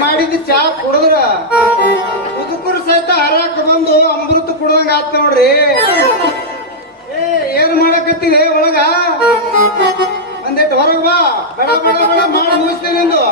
ಮಾಡಿದ ಚಾ ಕುಡಿದ್ರ ಮುದುಕರು ಸಹಿತ ಹರಾಕ ಬಂದು ಅಮೃತ ಕುಡ್ದಂಗ ಆತ್ ನೋಡ್ರಿ. ಏನ್ ಮಾಡಕತ್ತೀವಿ ಒಳಗ ಒಂದೇಟ್ ಹೊರಗ ಬಾ, ಬಡ ಬಡ ಬಡ ಮಾಡಿ ಮುಗಿಸ್ತೇನೆ ಎಂದು.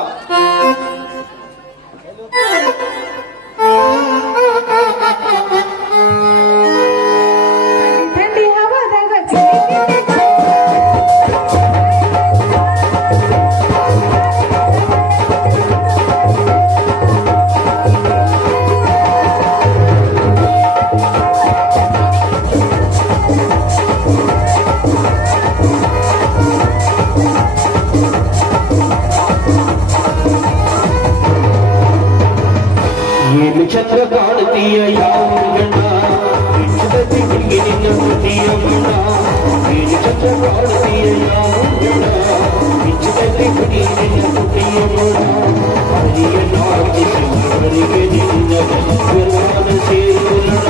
ಚಂದ್ರ ಕಾಣತೀಯ ಯಾವ ಗಂಡ ಇಷ್ಟದಲ್ಲಿ ಹುಡುಗಿ ನಿನ್ನ ಮುದಿಯ ಮಣ್ಣ. ಏನು ಚಂದ್ರ ಕಾಣತೀಯ ಯಾವ ಗಂಡ ಇಷ್ಟದಲ್ಲಿ ಹುಡುಗಿ ನಿನ್ನ ಮುದಿಯ ಮಣ್ಣ. ಹರಿಯ ನಾಚಿಸಿ ಅವರಿಗೆ ನಿನ್ನ ಗರ್ವಾದ ಸೇರುಲ್ಲ.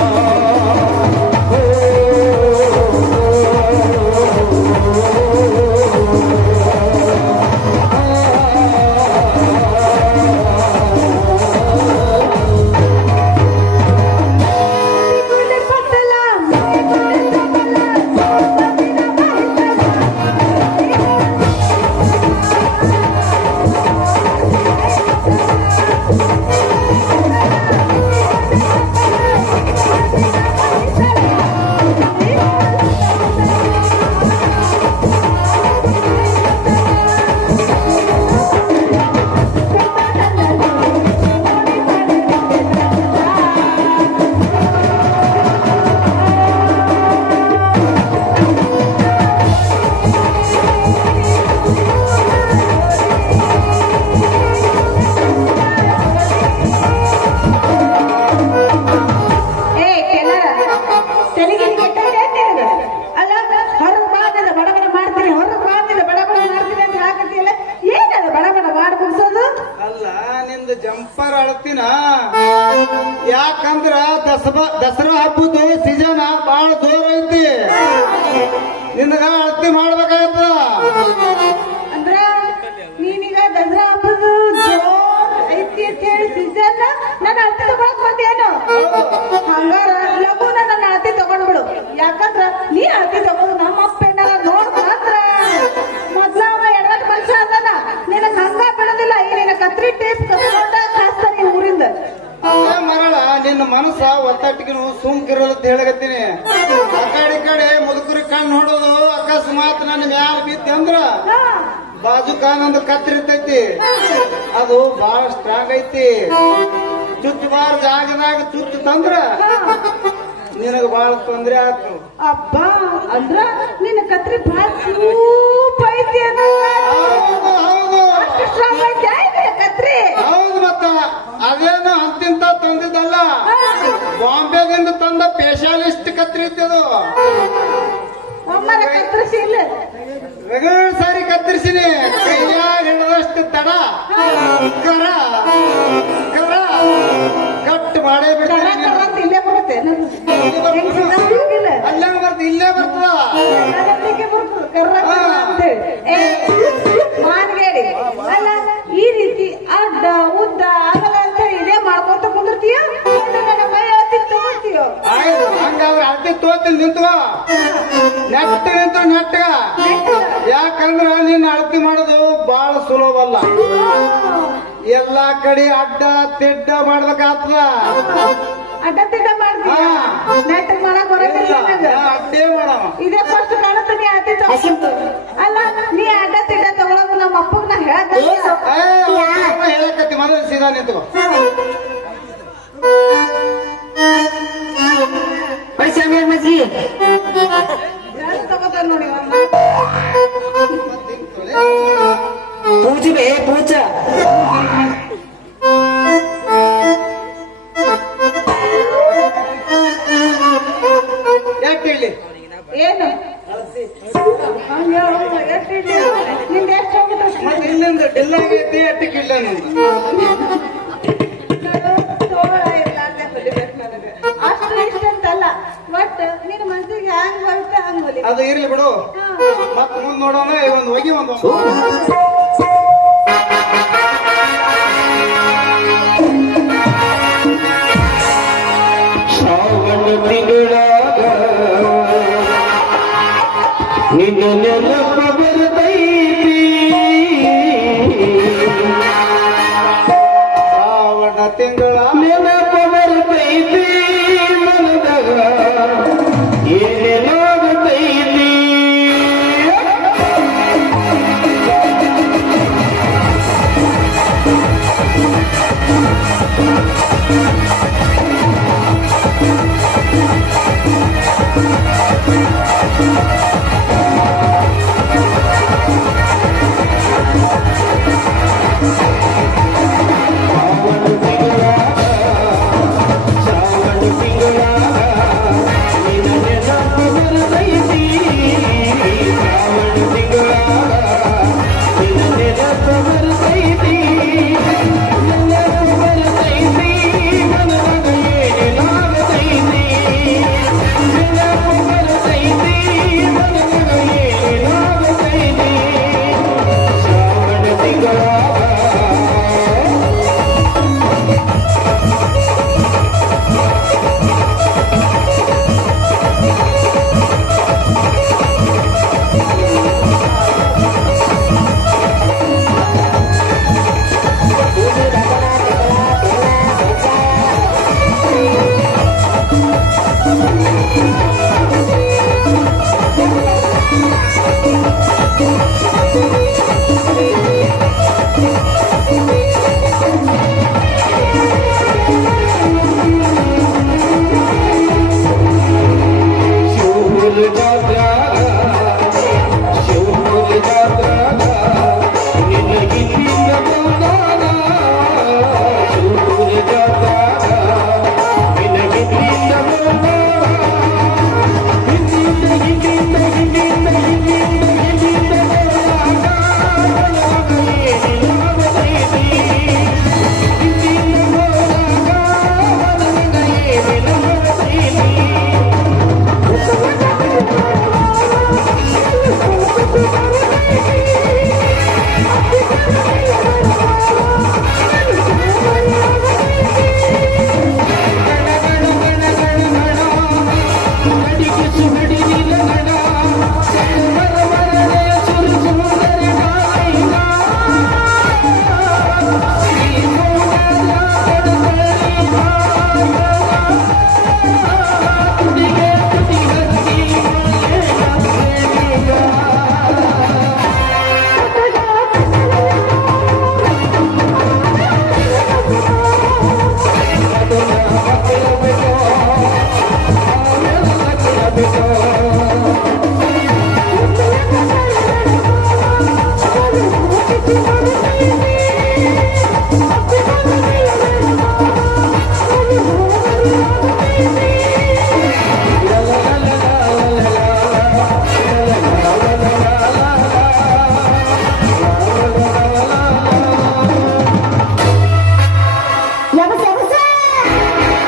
ಜಂಪರ್ ಅಳತಿನ ಯಾಕಂದ್ರ ದಸರಾ ಹಬ್ಬದ ಸೀಸನ್ ಬಾಳ ಜೋರ್ ಐತಿ. ನಿನಗ ಅಳತಿ ಮಾಡ್ಬೇಕಾಗತ್ತ. ಅಂದ್ರ ನೀನೀಗ ದಸರಾ ಹಬ್ಬದ ಜೋರ್ ಐತಿ ಅಂತ ಹೇಳಿ ಸೀಸನ್ ನನ್ನ ಅಳತಿ ತಗೊಳಕ್ ಬಂದೇನು? ಹಂಗಾರ ಲಘುನ ನನ್ನ ಅಳತಿ ತಗೊಂಡ್ಬಿಡು. ಯಾಕಂದ್ರ ನೀ ಅಳತಿ ತಗೊಂಡು ನಮ್ಮ ಅಪ್ಪನ ನೋಡ್ಕೊಂಡ್ರ ಮೊದ್ಲ ಎಡವಟ್ ಮನುಷ್ಯ ಅಲ್ಲನ ನಿನಗ್ ಹಂಗ ಬಿಡೋದಿಲ್ಲ. ಈ ನಿನ್ನ ಕತ್ರಿ ಟೇಪ್ ಕಸ್ಕೊಂಡ ಕಾಸ್ತಾನೆ ಈ ಊರಿಂದ. ಮರಳ ನಿನ್ನ ಮನಸ್ಸ ಒತ್ತಟ್ಟಿಗೆ ಸುಮ್ಕಿರಲ್ಲ ಅಂತ ಹೇಳಕತ್ತೀನಿ. ಆ ಕಡೆ ಮುದುಕರಿ ಕಣ್ಣು ನೋಡೋದು ಅಕಸ್ಮಾತ್ ನನ್ನ ಮ್ಯಾಲ ಬಿದ್ದೆ ಅಂದ್ರ ಬಾಜು ಕಾನೊಂದು ಕತ್ತಿರ್ತೈತಿ. ಅದು ಬಹಳ ಸ್ಟ್ರಾಂಗ್ ಐತಿ. ಚುಚ್ಚಬಾರ ಜಾಗದಾಗ ಚುಚ್ಚು ತಂದ್ರ ನಿನಗ ಬಹಳ ತೊಂದ್ರೆ ಆಯ್ತು. ಅಬ್ಬ ಅಂದ್ರ ನಿನ್ನ ಕತ್ರಿ ಬಹಳ ಸೂಪ್ ಐತಿ. ಕತ್ರಿ ಹೌದು, ಮತ್ತ ಅದೇನು ಅಂತಿಂತ ತಂದಿದ್ದಲ್ಲ. ಬಾಂಬೆದಿಂದ ತಂದ ಸ್ಪೆಷಲಿಸ್ಟ್ ಕತ್ರಿ ಇದ್ದದು. ಒಮ್ಮರ ಕತ್ರಿಸಿಲ್ಲ, ರಗಡ್ ಸಾರಿ ಕತ್ತರಿಸಿನಿ. ಕೈಯಾಗ ಹಿಡಿದಷ್ಟು ತಡ ಕರ ಕರ ಕಟ್ ಮಾಡೇ ಬಿಡ್ತೀನಿ. ಇಲ್ಲೇ ಬರುತ್ತೆ ಅಲ್ಲೇ ಬರ್ತ ಇಲ್ಲೇ ಬರ್ತದ ಮಾನ್ಗೇಡಿ. ಅಲ್ಲ ಈ ರೀತಿ ಅಡ್ಡ ಉದ್ದ ಆಗಲ್ಲ ಅಂತ ಇದೇ ಮಾಡ್ಕೊಂತ ಕುಂದಿರ್ತೀಯ. ನನ್ನ ಮೈ ಅಳತಿ ತಗೋತೀಯೋ? ಆಯ್ತು, ಹಂಗಾದ್ರೆ ಅಳತಿ ತೋತಿಲ್ ನಿಂತು ನೆಟ್ಟ ನಿಂತು ನೆಟ್ಟಗ. ಯಾಕಂದ್ರ ನೀನ್ ಅಳತಿ ಮಾಡೋದು ಬಹಳ ಸುಲಭಲ್ಲ. ಎಲ್ಲಾ ಕಡೆ ಅಡ್ಡ ತಿಡ್ಡ ಮಾಡ್ಬೇಕಾಗ್ತದ. ಅಡ್ಡ ತಿಡ್ಡ ಮಾಡ್ತೀಯ, ನೆಟ್ಟ ಮಾಡಕ್ ಬರೋದಿಲ್ಲ. ಅಡ್ಡೇ ಮಾಡವ. ಇದೇ ಫಸ್ಟ್ ಕಾಣುತ್ತೆ ನೀ ಅಡ್ಡಿ ತಗೋ. ಅಲ್ಲ ನೀ ಅಡ್ಡ ತಿಡ್ಡ ತಗೊಳೋದು ನಮ್ಮ ಅಪ್ಪಗ್ ನಾ ಹೇಳಕತ್ತಿ ಮೊದಲು ಸೀದಾ ನಿಂತು ಮಜ್ಜಿ ತಗೋತಾರ ನೋಡಿ. ಪೂಜೆ ಬೇ ಪೂಜ ಯಾಕೆ ಹೇಳಿ ಏನು ನಿಂದ ಎಷ್ಟು ಹೋಗುತ್ತೆ ಮತ್ತೆ ಇನ್ನೊಂದು ಡಿಲ್ಲ ಆಗೈತಿ ಅಟ್ಟಿಕ್ಕಿಲ್ಲ ನಿಂದು ತೋಳ ಇರ್ಲಾರ್ದೆ ಹೊಲಿಬೇಕು ನನಗೆ ಅಷ್ಟು ಇಷ್ಟ ಅಂತಲ್ಲ ಒಟ್ಟು ನಿನ್ನ ಮನ್ಸಿಗೆ ಹ್ಯಾಂಗ್ ಬರುತ್ತೆ ಹಂಗ್ ಹೊಲಿ ಅದು ಇರ್ಲಿ ಬಿಡು ಮತ್ ಮುಂದ್ ನೋಡೋಣ ಒಂದು ಹೋಗಿ ಒಂದು ಶ್ರಾವಣ ತಿಂಗಳಾಗ ನಿನ್ನ ನೆನಪ ಬರ್ತೈತಿ ಶ್ರಾವಣ ತಿಂಗಳ ನೆನಪ ಬರ್ತೈತಿ ಮನದಾಗ ಏನೇನಾಗತೈತಿ ಶ್ರಾವಣ ತಿಂಗಳಾಗ ನಿನ್ನ ನೆನಪ ಬರ್ತೈತಿ ಶ್ರಾವಣ ತಿಂಗಳಾಗ ನಿನ್ನ ನೆನಪ ಬರ್ತೈತಿ ನೆನಪ ಬರ್ತೈತಿ ಮನದಾಗ ಏನೇನಾಗತೈತಿ ನೆನಪ ಬರ್ತೈತಿ ಮನದಾಗ ಏನೇನಾಗತೈತಿ ಶ್ರಾವಣ ತಿಂಗಳಾಗ